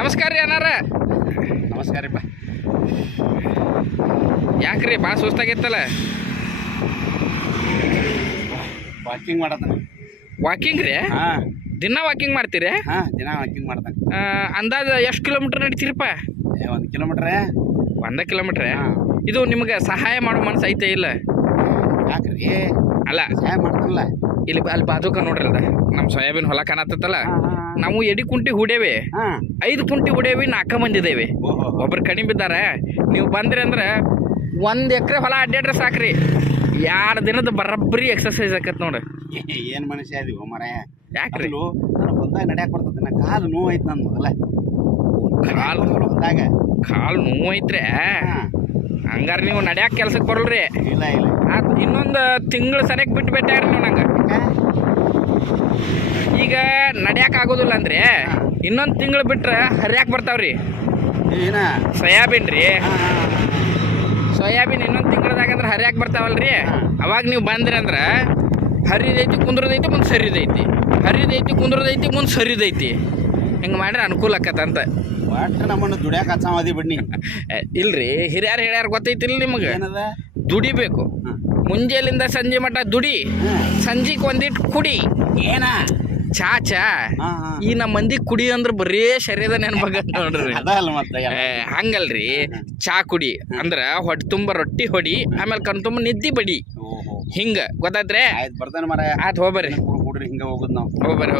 ನಮಸ್ಕಾರ ರೀ ಅಣ್ಣಾರ. ನಮಸ್ಕಾರ ರೀ. ಯಾಕ್ರಿ ಭಾಳ ಸುಸ್ತಾಗಿತ್ತಲ್ಲ? ವಾಕಿಂಗ್ ಮಾಡತ್ತಾನೆ. ವಾಕಿಂಗ್ ರೀ? ಹಾಂ, ದಿನ ವಾಕಿಂಗ್ ಮಾಡ್ತೀರಿ? ಹಾಂ, ದಿನ ವಾಕಿಂಗ್ ಮಾಡ್ತಾನೆ. ಅಂದಾಜು ಎಷ್ಟು ಕಿಲೋಮೀಟ್ರ್ ನಡೀತೀರಪ್ಪ? 1 ಕಿಲೋಮೀಟ್ರೆ. 1 ಕಿಲೋಮೀಟ್ರೆ? ಹಾಂ. ಇದು ನಿಮ್ಗೆ ಸಹಾಯ ಮಾಡೋ ಮನಸ್ಸು ಐತೆ ಇಲ್ಲ? ಯಾಕ್ರಿ ಅಲ್ಲ, ಸಹಾಯ ಮಾಡ್ತಾನಲ್ಲ. ಇಲ್ಲಿ ಅಲ್ಲಿ ಬಾಜುಕ ನೋಡ್ರಿ ಅದ ನಮ್ಮ ಸೋಯಾಬೀನ್ ಹೊಲ ಕಾಣತ್ತಲ್ಲ. ನಾವು ಎಡಿ ಕುಂಟಿ ಹುಡೇವಿ, 5 ಕುಂಟಿ ಹುಡೇವಿ, 4 ಮಂದಿ ಇದೇವಿ. ಒಬ್ರು ಕಡಿಮೆ ಬಿದ್ದಾರೆ. ನೀವು ಬಂದ್ರಿ ಅಂದ್ರೆ 1 ಎಕರೆ ಹೊಲ ಅಡ್ಡಾಡ್ರೆ ಸಾಕ್ರಿ. 2 ದಿನದ ಬರಬ್ಬರಿ ಎಕ್ಸರ್ಸೈಸ್ ಆಕತ್ ನೋಡ್ರಿ. ಏನು ಮನುಷ್ಯ ಅದೀವ ಮರ. ಯಾಕ್ರಿ? ನಾನು ಬಂದಾಗ ನಡ್ಯಾಕ ಬರ್ತದೆ. ನಾ ಕಾಲು ನೋವು ಐತೆ ನನ್ನ ಮೊದಲ. ಕಾಲು ಬಂದಾಗ ಕಾಲು ನೋವು ಐತ್ರಿ. ಹಂಗಾರೆ ನೀವು ನಡ್ಯಾಕ ಕೆಲ್ಸಕ್ಕೆ ಬರಲ್ರಿ. ಇಲ್ಲ ಆತು, ಇನ್ನೊಂದು ತಿಂಗಳು ಸರಿಯಾಗಿ ಬಿಟ್ಟು ಬಿಟ್ಟಾರ ನೀವು ನಂಗೆ. ಈಗ ನಡ್ಯಾಕ ಆಗೋದಿಲ್ಲ ಅಂದ್ರೆ ಇನ್ನೊಂದು ತಿಂಗಳು ಬಿಟ್ರೆ ಹರಿಯಾಕ ಬರ್ತಾವ್ರಿ. ಏನ ಸೋಯಾಬೀನ್ ರೀ, ಸೋಯಾಬೀನ್ ಇನ್ನೊಂದು ತಿಂಗಳದಾಗ ಅಂದ್ರೆ ಹರಿಯಾಕ ಬರ್ತಾವಲ್ರಿ. ಅವಾಗ ನೀವು ಬಂದ್ರಿ ಅಂದ್ರೆ ಹರಿದೈತಿ, ಕುಂದ್ರದೈತಿ, ಮುಂದೆ ಸರಿದೈತಿ, ಹರಿದೈತಿ, ಕುಂದ್ರದೈತಿ, ಮುಂದೆ ಸರಿದೈತಿ. ಹಿಂಗೆ ಮಾಡ್ರೆ ಅನುಕೂಲ ಆಕತ್ತಂತ. ಒಟ್ಟು ನಮ್ಮನ್ನು ದುಡ್ಯಾಕ ಹಚ್ಚಾವದಿ ಬಿಡ್ನಿ. ಇಲ್ರಿ, ಹಿರಿಯರು ಹೇಳ್ಯಾರ ಗೊತ್ತೈತಿಲ್ಲ ನಿಮಗೆ? ಏನದ? ದುಡಿಬೇಕು. ಮುಂಜಾನಿಂದ ಸಂಜೆ ಮಟ್ಟ ದುಡಿ, ಸಂಜೆಗೆ ಒಂದಿಟ್ಟು ಕುಡಿ. ಏನ ಚಾ ಈ ನಮ್ಮ ಮಂದಿ ಕುಡಿ ಅಂದ್ರೆ ಬರೀ ಶರೀರದ ನೆನಪಾಗತ್ತ ನೋಡ್ರಿ. ಅದಲ್ಲ ಮತ್ತೆ ಹಂಗಲ್ರಿ, ಚಾ ಕುಡಿ ಅಂದ್ರೆ ಹೊಟ್ಟೆ ತುಂಬ ರೊಟ್ಟಿ ಹೊಡಿ, ಆಮೇಲೆ ಕಣ್ ತುಂಬ ನಿದ್ದಿ ಬಡಿ. ಹಿಂಗ ಗೊತ್ತಾತ್ರೆ? ಆಯ್ತು, ಬರ್ತಾನೆ ಮರ. ಆಯ್ತು, ಹೋಗ್ಬರ್ರಿ. ಕೂಡ್ರಿ, ಹಿಂಗ ಹೋಗುದು ನಾವು. ಹೋಗ್ಬರ್ರಿ.